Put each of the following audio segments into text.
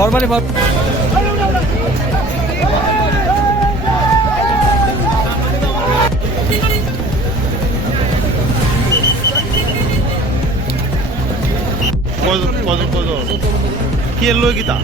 বরবারে কি এলো গীতা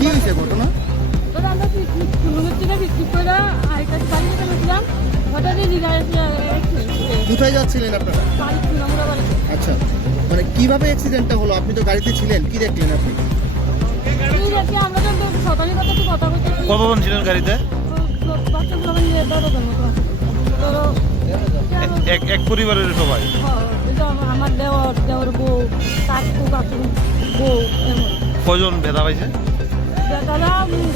কি হয়েছে ঘটনা? কোথায় যাচ্ছিলেন আপনারা? আচ্ছা, মানে কিভাবে অ্যাক্সিডেন্টটা হলো? আপনি তো গাড়িতে ছিলেন, কি দেখলেন আপনি? কতজন ছিলেন গাড়িতে? এক পরিবারের সবাই? আমার দেওয়ার বউ, কাকু কাকু বউ এমন। কজন ভেদা পাইছে? বেতারা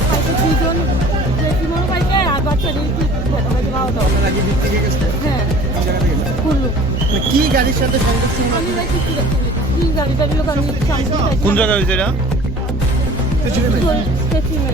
পাইছে 2 জন, বেশিমন পাইছে আর বাচ্চা হ্যাঁ খুললো। কি গাড়ির সাথে সংঘর্ষ হলো? আমি কিছু দেখিনি, কি গাড়ি লোক আমি কোন জায়গায় হয়েছে এটা? স্টেশনে